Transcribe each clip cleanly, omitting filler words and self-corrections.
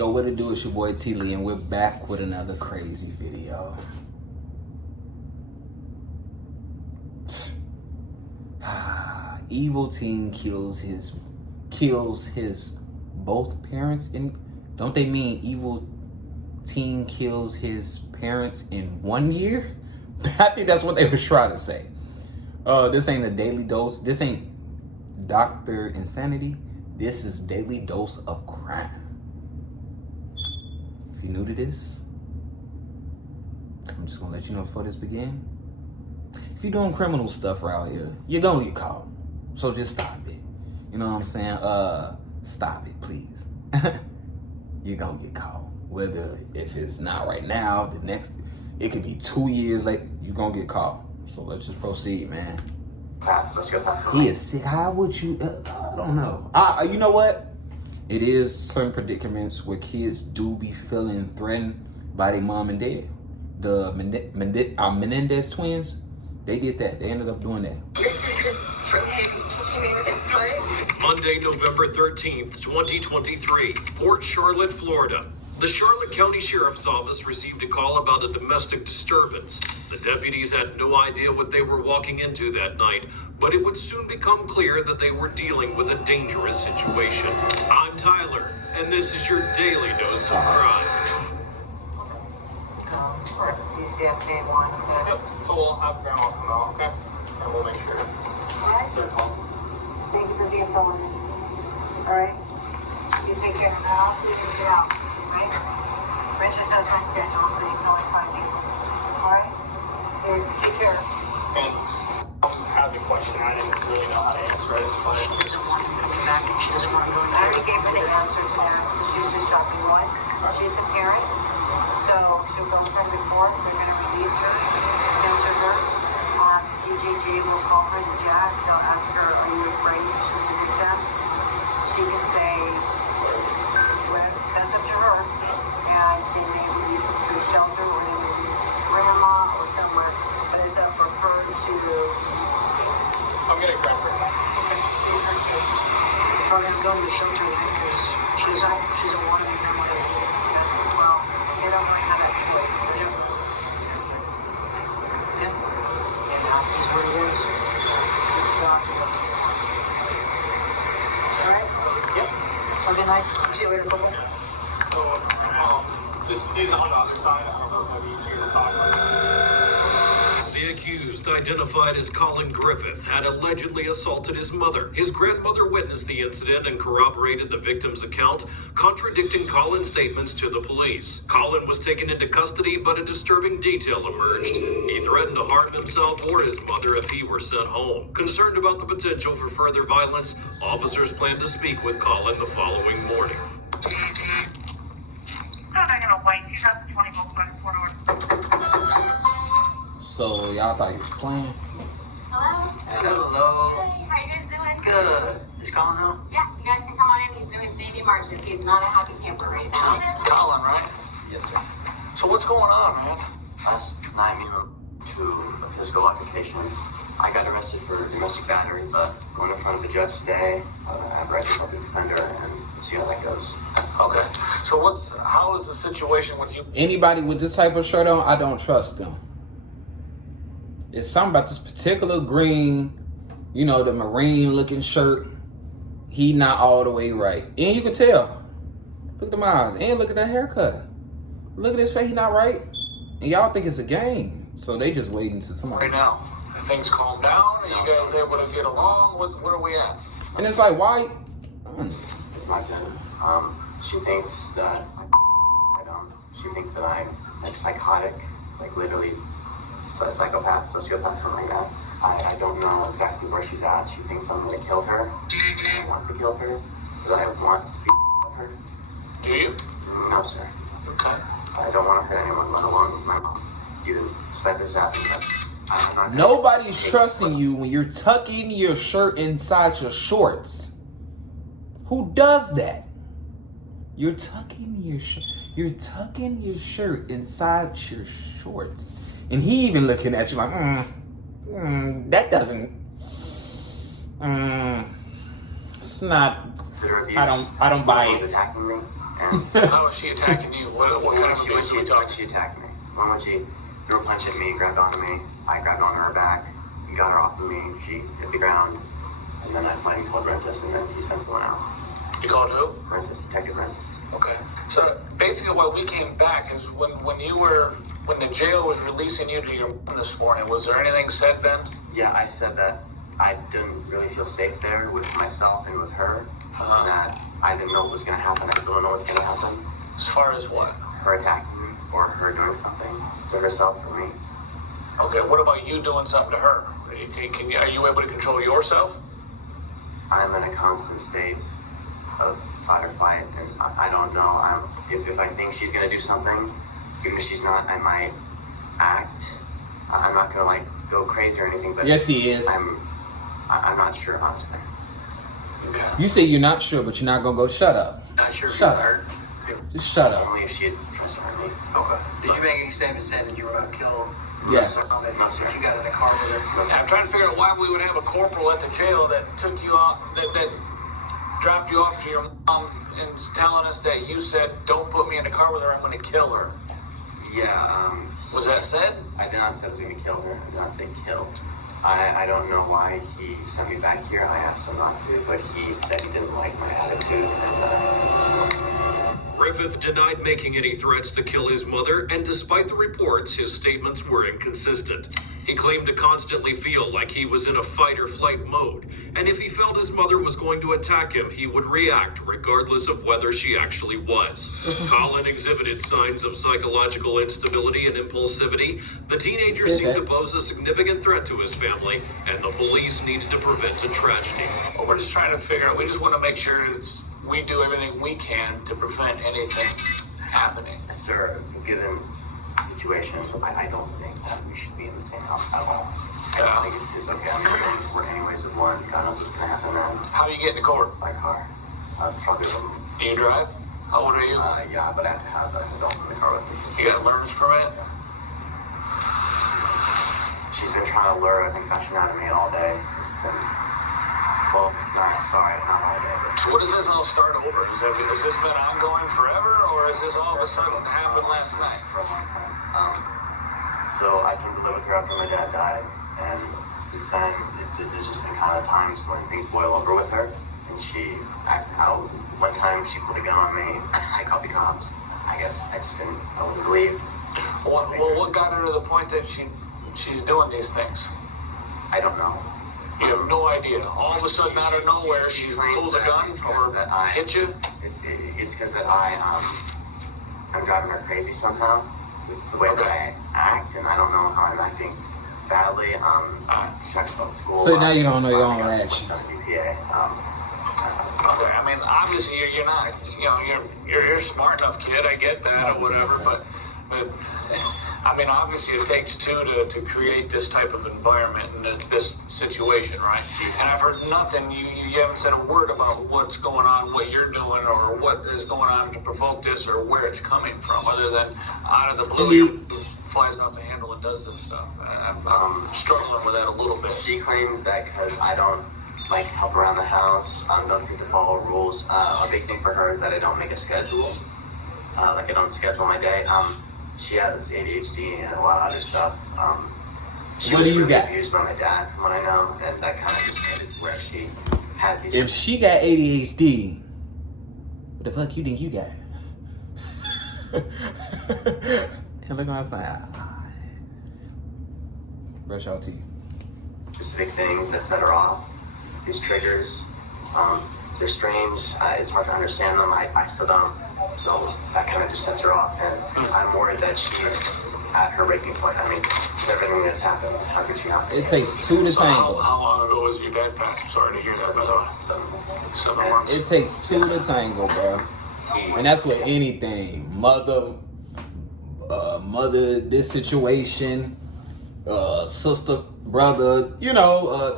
Yo, what it do? It's your boy T-Lee, and we're back with another crazy video. Evil teen kills his both parents in. Don't they mean evil teen kills his parents in 1 year? I think that's what they were trying to say. This ain't a daily dose. This ain't Dr. Insanity. This is daily dose of crime. If you're new to this, I'm just gonna let you know before this begin. If you're doing criminal stuff around here, you're gonna get caught. So just stop it. You know what I'm saying? Stop it, please. You're gonna get caught. Whether if it's not right now, the next, it could be 2 years later, you're gonna get caught. So let's just proceed, man. He is sick. How would you? I don't know. You know what? It is certain predicaments where kids do be feeling threatened by their mom and dad. The Menendez twins, they did that. They ended up doing that. This is just from him hitting me with his foot. Monday, November 13th, 2023, Port Charlotte, Florida. The Charlotte County Sheriff's Office received a call about a domestic disturbance. The deputies had no idea what they were walking into that night, but it would soon become clear that they were dealing with a dangerous situation. I'm Tyler, and this is your daily dose of crime. DCFK1. Yep, so we'll have Grandma come out, okay? And we'll make sure they're home. Thank you for being so honest. Alright? You take care of the house, you can get out. Right? Rich just does my schedule, so you can always find me. Alright? Here, take care. And I have a question I didn't really know how to answer it, but She doesn't want him coming back. She doesn't want him going back. I already gave her the answer to that. She's been shopping. One, she's the parent. So she'll go in front of the court. They're going to release her, censor her. DJJ will call her to Jack. They'll ask her, are you afraid she's a victim? She can say, well, that's up to her. And they may release her to a shelter or they may release grandma or somewhere. But it's up for her to... I'm going to grab her. Okay, she's her kid. Probably going to go to the shelter then because she's a woman and grandma doesn't live. Well, they don't really have that choice. Yeah. Yeah. That's what it is. Alright? Yep. Okay, night. See you later, Coco. So, he's on the other side. I don't know if you see the side. The accused, identified as Colin Griffith, had allegedly assaulted his mother. His grandmother witnessed the incident and corroborated the victim's account, contradicting Colin's statements to the police. Colin was taken into custody, but a disturbing detail emerged. He threatened to harm himself or his mother if he were sent home. Concerned about the potential for further violence, officers plan to speak with Colin the following morning. So y'all thought you was playing? Hello? Hello. Hey, how you guys doing? Good. Is Colin home? Yeah, you guys can come on in. He's doing Sandy marches. He's not a happy camper right now. It's Colin, right? Yes, sir. So what's going on, man? Last night we went to a physical altercation. I got arrested for domestic battery, but going in front of the judge today, I have right to public defender and see how that goes. Okay. So how is the situation with you? Anybody with this type of shirt on, I don't trust them. It's something about this particular green, you know, the marine looking shirt. He not all the way right. And you can tell. Look at them eyes. And look at that haircut. Look at his face, he not right. And y'all think it's a game. So they just waiting until somebody. Right now, are things calm down? Are you guys able to get along? What are we at? And it's like, why? It's not good. She thinks that I'm like psychotic, like literally a psychopath, sociopath, something like that. I don't know exactly where she's at. She thinks I'm gonna kill her. I want to kill her, but I want to be with her. Do you? No, sir. Okay. I don't want to hurt anyone, let alone my mom. You didn't expect this to happen, but I'm not. Nobody's trusting you when you're tucking your shirt inside your shorts. Who does that? You're tucking your shirt inside your shorts. And he even looking at you like, that doesn't, it's not, I don't buy it. Attacking me, And How was she attacking you? What kind of abuse are we talking? she attacked me. One when she threw a punch at me, grabbed onto me. I grabbed onto her back, got her off of me. She hit the ground, and then I finally called Rentis, and then he sent someone out. You called who? Rentis, Detective Rentis. Okay. So basically, what we came back is when the jail was releasing you to your mom this morning. Was there anything said then? Yeah, I said that I didn't really feel safe there with myself and with her, and that I didn't know what was going to happen. I still don't know what's going to happen. As far as what? Her attacking me or her doing something to herself or me. Okay. What about you doing something to her? Are you able to control yourself? I'm in a constant state of fight or flight, and I don't know. If I think she's going to do something, even if she's not, I might act. I'm not going to like go crazy or anything, but Yes, he is. I'm not sure, honestly. Okay. You say you're not sure, but you're not gonna go. Shut up. Not sure if Shut you up. hurt. Just shut up. Only if she had pressed on me. Okay. Did you make any statement saying that you were going to kill her? Yes. If you got in a car with her? I'm trying to figure out why we would have a corporal at the jail that took you off, that dropped you off to your mom and was telling us that you said, "Don't put me in a car with her. I'm going to kill her." Yeah, Was that said? I did not say I was going to kill her. I did not say kill. I don't know why he sent me back here. I asked him not to, but he said he didn't like my attitude, and Griffith denied making any threats to kill his mother, and despite the reports, his statements were inconsistent. He claimed to constantly feel like he was in a fight or flight mode, and if he felt his mother was going to attack him, he would react regardless of whether she actually was. Colin exhibited signs of psychological instability and impulsivity. The teenager seemed to pose a significant threat to his family, and the police needed to prevent a tragedy. Well, we're just trying to figure out. We just want to make sure we do everything we can to prevent anything happening. sir, given the situation, I don't think that we should be in the same house at all. I think it's okay. I mean, we're anyways with one. God knows what's going to happen then. How do you get to court? By car. Probably with them. Do you drive? How old are you? Yeah, but I have to have an adult in the car with me. You got a learner's permit? She's been trying to lure a confession out of me all day. It's been, well, it's not, sorry, not all day. But So what does this all start over? Has this been ongoing forever, or is this all of a sudden happened last night? for a long time. So I came to live with her after my dad died, and since then, there's just been kind of times when things boil over with her, and she acts out. One time she pulled a gun on me. I called the cops. I guess I just didn't know what to believe. Well, what got her to the point that she's doing these things? I don't know. You have no idea. All of a sudden, out of nowhere, she pulls a gun or hit you? It's because that I'm driving her crazy somehow with the way that I act, and I don't know how I'm acting badly. She talks about school. So now you don't know your own reaction. Okay, I mean, obviously you're not. You know, you're a smart enough kid. I get that or whatever, but I mean, obviously it takes two to create this type of environment and this situation, right? And I've heard nothing. You haven't said a word about what's going on, what you're doing, or what is going on to provoke this, or where it's coming from, other than out of the blue, he flies off the handle and does this stuff. I'm struggling with that a little bit. She claims that because I don't like help around the house, don't seem to follow rules. A big thing for her is that I don't make a schedule. Like I don't schedule my day. She has ADHD and a lot of other stuff. She What was do you really got? abused by my dad, what I know, and that kind of just made it to where she has these. If she got ADHD, what the fuck you think you got? And look on my side. Brush your teeth. Specific things that set her off. These triggers, they're strange. It's hard to understand them. I still don't. So that kind of just sets her off, and I'm worried that she's at her breaking point. I mean, with everything that's happened, how could she not? It takes two to So tango. how long ago was your dad passed? I'm sorry to hear that, by the way. 7 months. 7 months. It takes two to tango, bro. And that's with anything. Mother, this situation, sister, brother,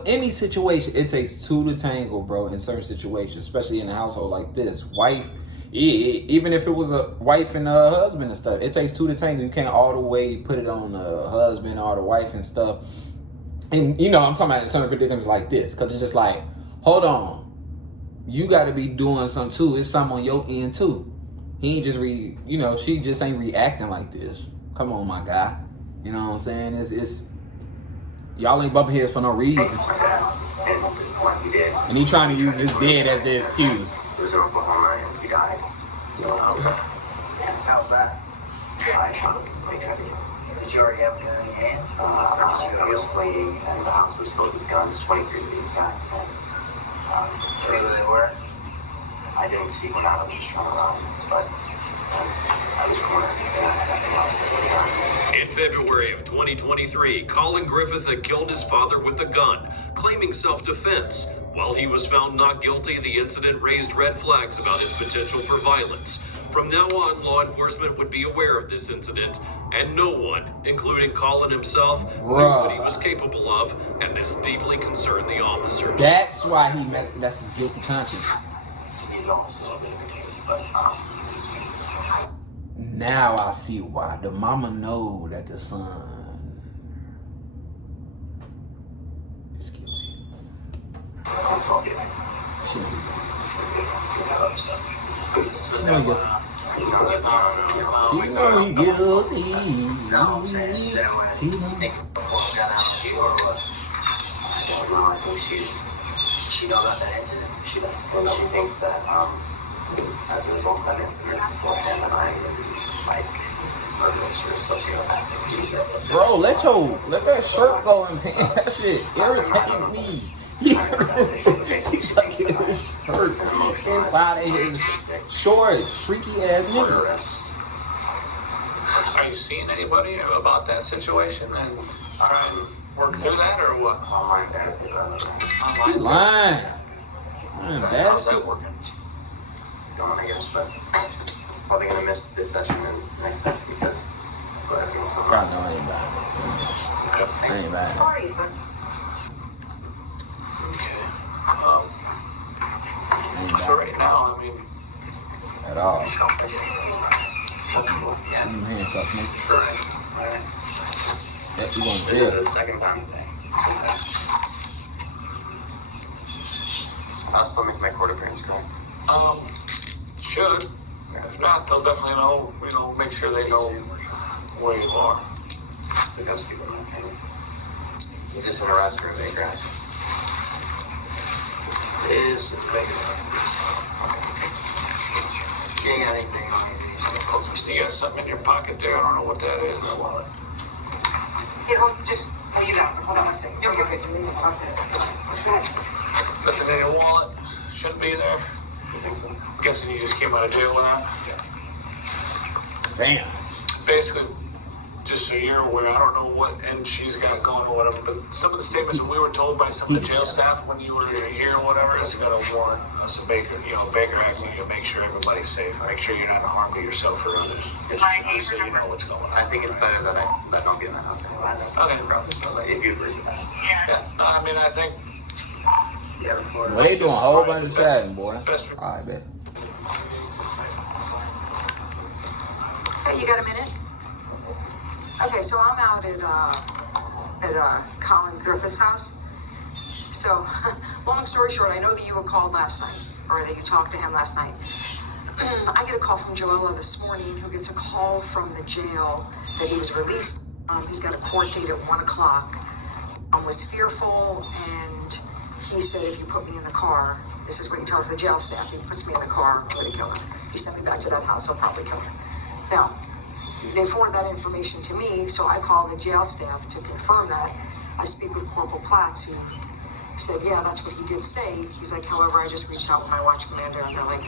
any situation. It takes two to tango, bro, in certain situations, especially in a household like this. Wife, even if it was a wife and a husband and stuff, it takes two to tango. You can't all the way put it on the husband or the wife and stuff. And, I'm talking about certain predicaments like this, because it's just like, hold on. You got to be doing something too. It's something on your end too. He ain't just she just ain't reacting like this. Come on, my guy. You know what I'm saying? It's y'all ain't bumping heads for no reason. And he trying to use his dead as the excuse. It was in Oklahoma and he died. So, How's that? I shot him. They tried to get him. Did you already have a gun in your hand? I was fleeing and the house was filled with guns, 23 to be exact. And Who they were? I didn't see one out. I was just trying to run. But I was cornered and I had nothing else to do. In February of 2023, Colin Griffith had killed his father with a gun, claiming self-defense. While he was found not guilty, the incident raised red flags about his potential for violence. From now on, law enforcement would be aware of this incident, and no one, including Colin himself, knew what he was capable of, and this deeply concerned the officers. That's why that's his guilty conscience. He's also a bit of a case, but now I see why the mama know that the son is guilty. She know he guilty. She know he guilty. No, I'm saying, is that what She know. they got out you or what? I don't know. I think She know about that incident? she does. And she thinks that as a result of that incident beforehand, that I'm like murderous or sociopathic. She said sociopathic. Bro, let that shirt go and pants. That shit irritating me. He's like his shirt inside of his shorts. Freaky ass nigga. Are you seeing anybody about that situation and try and work through that, or what? Online therapy. He's lying. How's that working? It's going, I guess, but probably gonna miss this session and next session because everything's going God, on. no, I ain't bad. I ain't bad. How are you, son? So right now, I mean, At all. Handcuffs me. Alright. Yep, you going to This is jail. the second time today. I'll still make my court appearance, correct? should. If not, they'll definitely know, make sure they know where you are. So go speak with my opinion. Is this an arrest for a big rack? It is big. You ain't got anything on you. You got something in your pocket there. I don't know what that is. My wallet. Here, you got it. Hold on a second. You're good. Let me just talk to you. Nothing in your wallet. Shouldn't be there. You think so? Guessing you just came out of jail with that. Damn. Basically, just so you're aware, I don't know what end she's got going or whatever, but some of the statements that we were told by some of the jail staff when you were here or whatever is you got to warn us, Baker Act, you need to make sure everybody's safe, make sure you're not a harm to yourself or others. So you know what's going on. I think it's better that I don't be in that house anymore. Okay. Probably so, if you agree with that. Yeah, no, I mean, I think Yeah, the floor. Well, they doing a whole bunch of chatting, boy. best for All right, bet. Hey, you got a minute? Okay, so I'm out at Colin Griffith's house. So, long story short, I know that you were called last night, or that you talked to him last night. I get a call from Joella this morning, who gets a call from the jail that he was released. He's got a court date at 1 o'clock. Was fearful, and he said, if you put me in the car, this is what he tells the jail staff, he puts me in the car, I'm gonna kill him. He sent me back to that house, I'll probably kill him. Now, they forward that information to me, so I call the jail staff to confirm that. I speak with Corporal Platts, who said, yeah, that's what he did say. He's like, however, I just reached out with my watch commander, and they're like,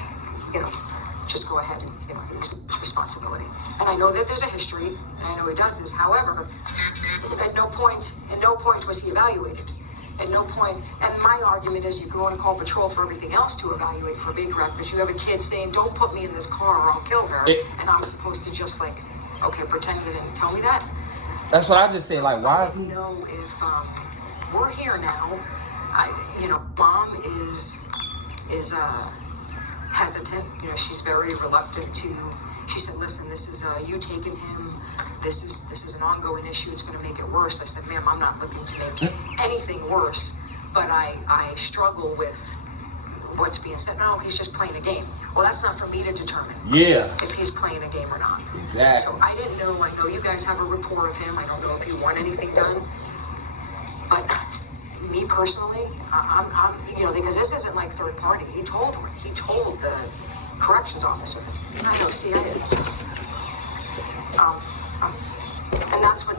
just go ahead and, it's responsibility. And I know that there's a history, and I know he does this. However, at no point was he evaluated. At no point, and my argument is you can only call patrol for everything else to evaluate for a big wreck, but you have a kid saying, don't put me in this car or I'll kill her, and I'm supposed to just okay, pretend you didn't tell me that? That's what I just said. Like, why is he? If we're here now, Mom is hesitant. She's very reluctant to. She said, "Listen, this is you taking him. This is an ongoing issue. It's going to make it worse." I said, "Ma'am, I'm not looking to make anything worse, but I struggle with what's being said. No, he's just playing a game. Well, that's not for me to determine. Yeah. If he's playing a game or not. Exactly. So I didn't know. I know you guys have a rapport of him. I don't know if you want anything done. But me personally, I'm because this isn't like third party. He told the corrections officer this. I know, see, I didn't. And that's what,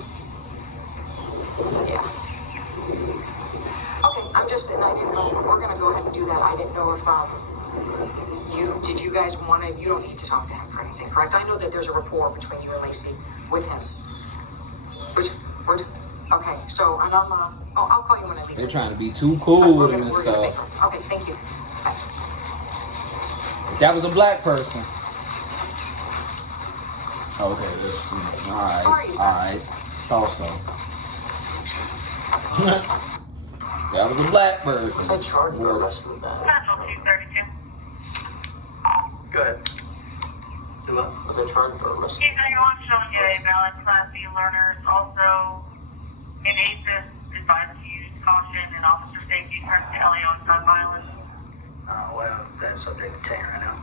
yeah. Okay, and I didn't know, we're gonna go ahead and do that. I didn't know if, did you guys wanna, you don't need to talk to him for anything, correct? I know that there's a rapport between you and Lacey with him. Okay, so, and I'll call you when I leave. They're trying to be too cool with him and stuff. Okay, thank you. Bye. If that was a black person. Okay, alright. Thought so. That was a black person. Was I charged for arresting with that? Central 232. Go ahead. Was I charged for arresting? He's anyone showing you a valid Class B learners. Also, in ACES, advised to use caution and officer safety in terms of Elion gun violence. Oh, well, that's subject to 10 right now.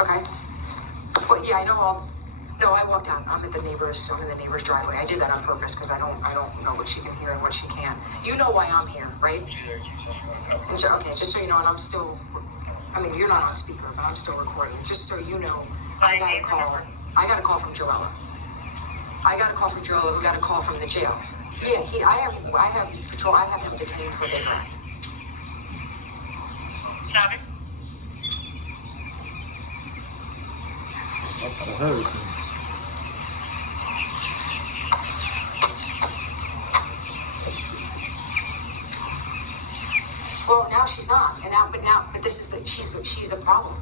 Okay. Well, yeah, I know no, I walked out. I'm in the neighbor's driveway. I did that on purpose because I don't know what she can hear and what she can't. You know why I'm here, right? Okay, just so you know, and I'm still, you're not on speaker, but I'm still recording. Just so you know, I got a call from Joella. I got a call from Joella, who got a call from the jail. Yeah, I have him detained for Baker Act. Copy. That's what I heard. Well, now she's not, but this is she's a problem.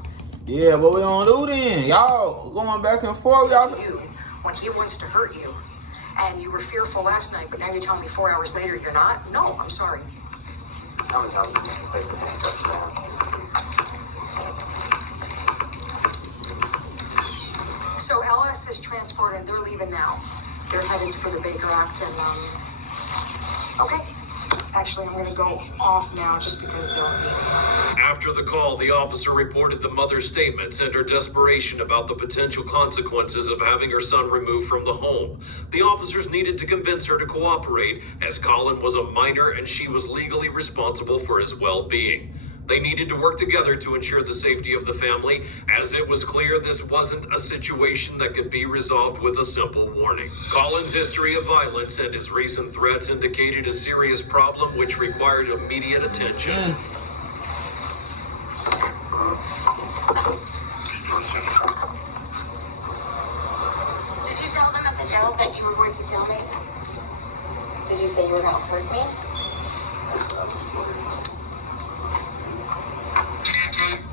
Yeah, what we gonna do then? Y'all going back and forth, y'all. To you, when he wants to hurt you, and you were fearful last night, but now you're telling me 4 hours later you're not? No, I'm sorry. So Ellis is transported. They're leaving now. They're headed for the Baker Act, and okay. Actually, I'm gonna go off now just because they're leaving. After the call, the officer reported the mother's statements and her desperation about the potential consequences of having her son removed from the home. The officers needed to convince her to cooperate, as Colin was a minor and she was legally responsible for his well-being. They needed to work together to ensure the safety of the family, as it was clear this wasn't a situation that could be resolved with a simple warning. Colin's history of violence and his recent threats indicated a serious problem which required immediate attention. Did you tell them at the jail that you were going to kill me? Did you say you were going to hurt me?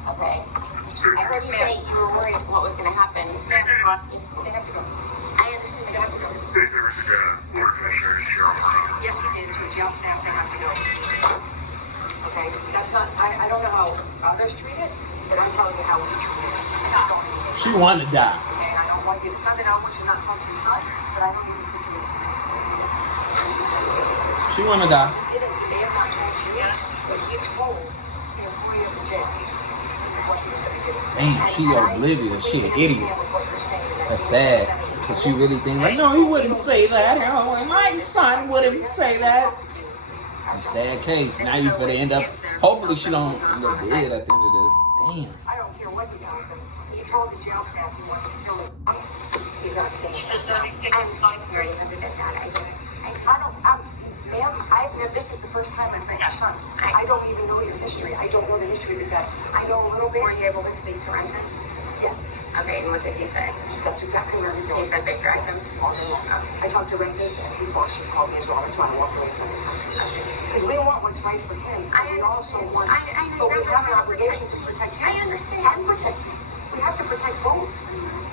Okay. I heard you say you were worried what was going to happen. Yes, they have to go. I understand they have to go. Yes, he did. To a jail staff, they have to go. Okay, that's not. I don't know how others treat it, but I'm telling you how we treat it. She wanted to die. Okay, I don't want you. It's not that I want you not to talk to your son, but I don't need the situation. She wanted to die. He may have not told you, but he told the employee of the jail what he was going to do. Dang, she oblivious. She an idiot. That's sad. But she really think like, no, he wouldn't say that. My son wouldn't say that. Sad case. Now you could end up. Hopefully she don't end up dead at the end of this. Damn. I don't care what he tells them. He told the jail staff he wants to kill his son. He's not staying. Ma'am, this is the first time I've met your son. I don't even know your history. I don't know the history of that. I know a little bit. Were you able to speak to Rentis? Yes. Okay, and what did he say? That's exactly where he's going. He said Baker Act. I talked to Rentis, and his boss just called me as well. That's why I walked away a second time. Because we want what's right for him. We also want, but we have an obligation to protect him. I understand. And protect him. We have to protect both.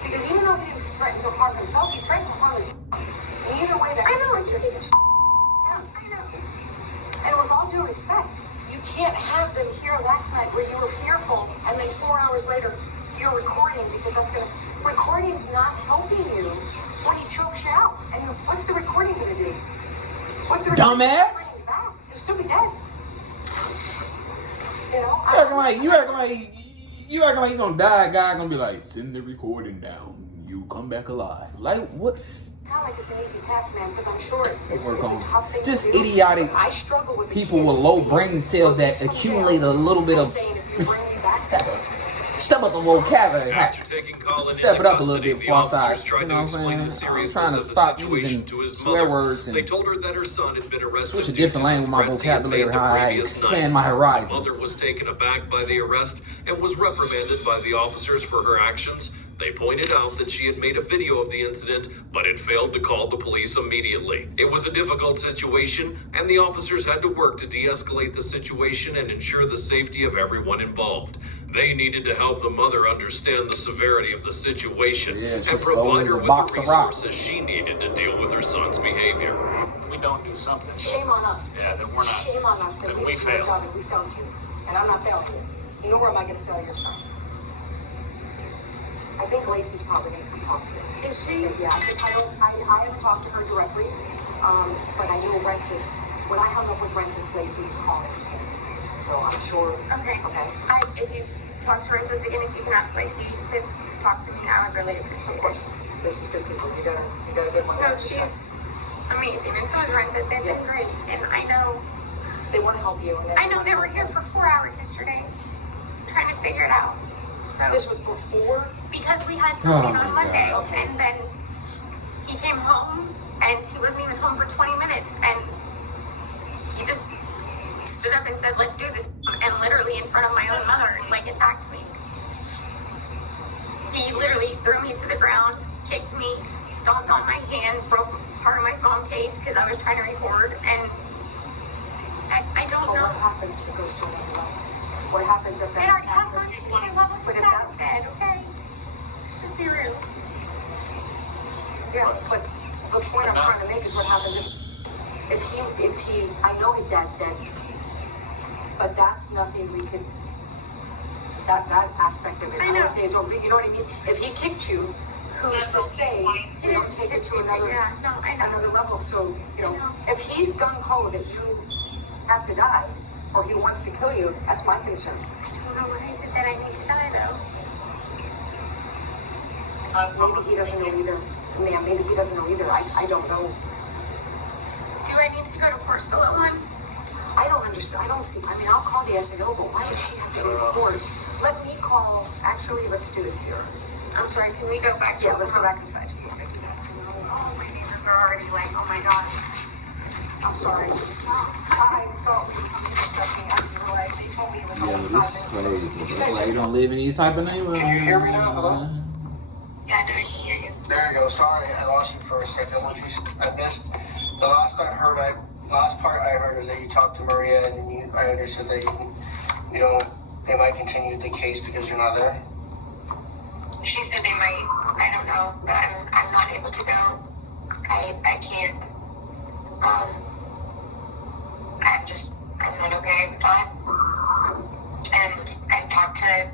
Because even though he didn't threaten to harm himself, he threatened to harm his. And either way, that. I know. And with all due respect, you can't have them here last night where you were fearful, and then 4 hours later you're recording, because recording's not helping you when he chokes you out. And what's the recording gonna do? What's your Dumbass. Bring you back. You're stupid dead. You know? You acting like you gonna die. God gonna be like, send the recording down. You come back alive. Like what? It's not like it's an easy task, man, because I'm sure it's a tough thing Just to do. idiotic I struggle with people with low brain cells that accumulate a little bit of saying if you bring me back, step up the vocabulary. After taking Colin Step into it up a little custody, bit the before I officers start, tried you know to what I'm explain the saying? I'm seriousness trying to of the stop situation using to his swear mother. words and They told her that her son had been arrested switch a due different to lane with my threats he had vocabulary, made the how I previous expand night. my The horizons. mother was taken aback by the arrest and was reprimanded by the officers for her actions. They pointed out that she had made a video of the incident, but had failed to call the police immediately. It was a difficult situation, and the officers had to work to de-escalate the situation and ensure the safety of everyone involved. They needed to help the mother understand the severity of the situation and provide her with the resources she needed to deal with her son's behavior. We don't do something. shame on us. Yeah, that we're not. Shame on us that that we we didn't do our failed. job and we failed you. And I'm not failing you. Nor am I going to fail your son. I think Lacey's probably going to come talk to you. Is she? Yeah, I haven't talked to her directly, but I know Rentis. When I hung up with Rentis, Lacey was calling him. So I'm sure. Okay. Okay. If you talk to Rentis again, if you can ask Lacey to talk to me, I would really appreciate Of course. Lacey's good people. You got a good one. it. No, she's amazing, and so is Rentis. They've been great, and I know They want to help you. And I know they were here for 4 hours yesterday, trying to figure it out. So This was before. because we had something Oh, on my Monday, God. and then he came home, and he wasn't even home for 20 minutes, and he just stood up and said, "Let's do this," and literally in front of my own mother, like attacked me. He literally threw me to the ground, kicked me, stomped on my hand, broke part of my phone case because I was trying to record, and I don't But know. what happens if it goes to another level? What happens if It that already attack has goes gone to to another level. But His if dad's that's dead, okay? Let's just be real. Yeah, but the point I'm trying to make is what happens if he I know his dad's dead, but that's nothing we could that aspect of it. I know. would say is over. You know what I mean? If he kicked you, who's to say you don't take it to another Yeah, no, I know. another level? So you know, I know. if he's gung ho that you have to die, or he wants to kill you, that's my concern. I don't know what I did that I need to die though. Maybe he doesn't know either. Man, maybe he doesn't know either. I don't know. Do I need to go to Porcelain one? I don't understand. I don't see. I mean, I'll call the SAO, but why would she have to go to court? Let me call. Actually, let's do this here. I'm sorry, can we go back to Yeah, let's go back inside. Oh, my neighbors are already like, oh my god. I'm sorry. I thought we were accepting. I didn't realize they told me it was Yeah, only this 5 is minutes. crazy. That's why you don't live in these type of neighborhoods. Can you hear me now? Hello? Yeah, I can hear you. There you go. Sorry, I lost you for a second. I missed the last I heard. Last part I heard was that you talked to Maria, and I understood that you know, they might continue the case because you're not there. She said they might. I don't know, but I'm not able to go. I can't. I'm not okay with that. And I talked to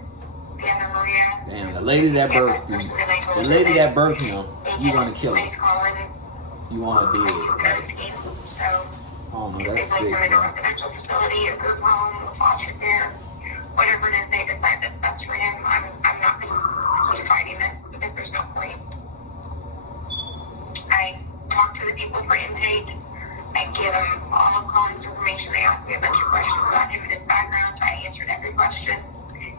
the other Maria. Damn, the lady that birthed you, the lady that birthed him, you gonna kill her. You want her dead. So Oh no, if they that's place him in a sick. residential facility, a group home, a foster care, whatever it is they decide that's best for him, I'm not fighting this because there's no point. I talked to the people for intake. I gave them all of Colin's information. They asked me a bunch of questions about him and his background. I answered every question,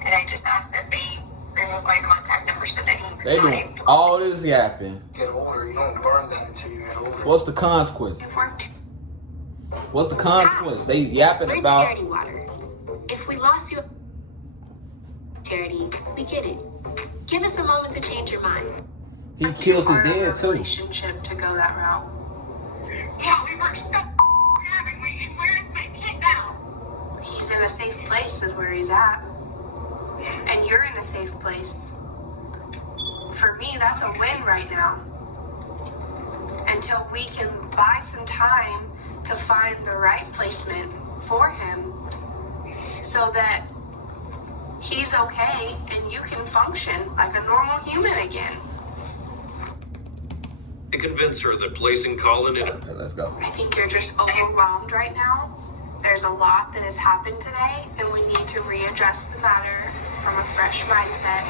and I just asked that they remove my contact number so that he's They not doing able to. all this yapping. Get older. You don't learn that until you get older. What's the consequence? It worked. What's the consequence? They yapping We're about. Charity Water. If we lost you, Charity, we get it. Give us a moment to change your mind. He killed his dad too. Relationship to go that route. Yeah, we worked so hard, and where is my kid now? He's in a safe place is where he's at. And you're in a safe place. For me, that's a win right now. Until we can buy some time to find the right placement for him so that he's okay and you can function like a normal human again. to convince her that placing Colin in a... Okay, let's go. I think you're just overwhelmed right now. There's a lot that has happened today, and we need to readdress the matter from a fresh mindset.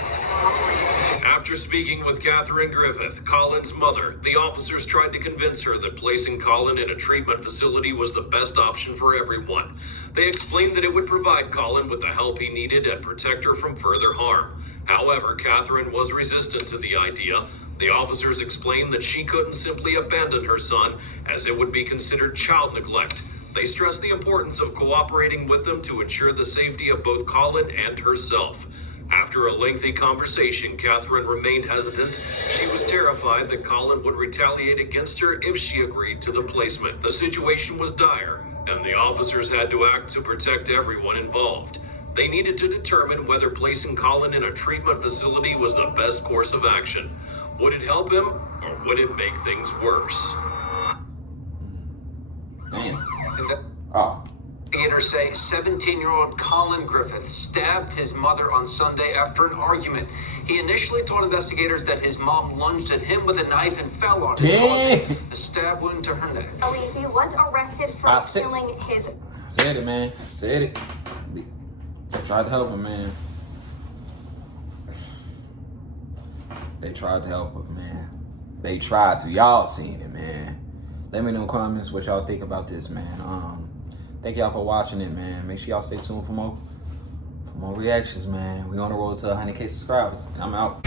After speaking with Catherine Griffith, Colin's mother, the officers tried to convince her that placing Colin in a treatment facility was the best option for everyone. They explained that it would provide Colin with the help he needed and protect her from further harm. However, Catherine was resistant to the idea. The officers explained that she couldn't simply abandon her son, as it would be considered child neglect. They stressed the importance of cooperating with them to ensure the safety of both Colin and herself. After a lengthy conversation, Catherine remained hesitant. She was terrified that Colin would retaliate against her if she agreed to the placement. The situation was dire, and the officers had to act to protect everyone involved. They needed to determine whether placing Colin in a treatment facility was the best course of action. Would it help him, or would it make things worse? Man. Oh. Investigators say 17-year-old Colin Griffith stabbed his mother on Sunday after an argument. He initially told investigators that his mom lunged at him with a knife and fell on him, causing a stab wound to her neck. He was arrested for stealing his... Said it, man. Said it. They tried to help him, man. They tried to help him, man. They tried to. Y'all seen it, man. Let me know in the comments what y'all think about this, man. Thank y'all for watching it, man. Make sure y'all stay tuned for more reactions, man. We on the road to 100K subscribers. And I'm out.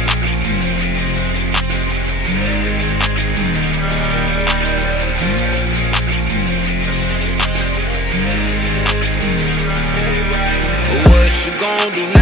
What you gon' do